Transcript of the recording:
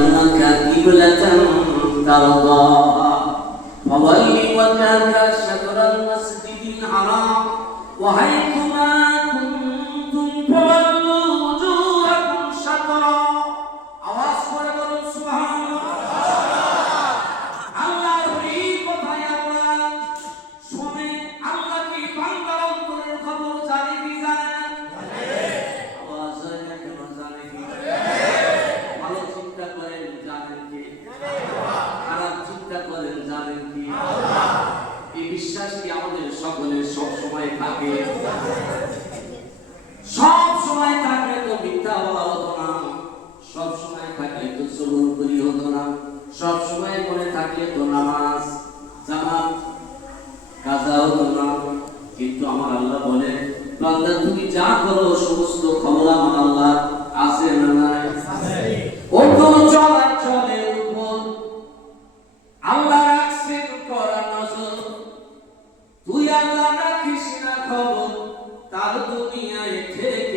لنرينك قبلة ترضاها فول وجهك شطر المسجد الحرام وحيثما كنتم فولوا وجوهكم شطرا আওয়াজ করে বলুন সুবহানাল্লাহ। আল্লাহর এই কথায় আমরা শুনে আল্লাহ কি বান্দার অন্তরের খবর জানে কি জানে না? আওয়াজ হয় না কেন জানে কি? ভালো চিন্তা করেন জানেন কি? খারাপ চিন্তা করেন জানেন কি? এই বিশ্বাস কি আমাদের সকলের সব সময় থাকে? সব সময় থাকলে তো মিথ্যা বলা হতো না, সব সময় থাকলে তো সবর করি হতো না, সব সময় মনে থাকলে তো নামাজ জামাত কাজা হতো না। কিন্তু আমার আল্লাহ বলে বান্দা তুমি যা করো সমস্ত খবর আমার আল্লাহ আছে না নাই? ও তো চলাচলের উপর আল্লাহ রাখছেন করা নজর, তুই আল্লাহ রাখিস না খবর তার দুনিয়ায় থেকে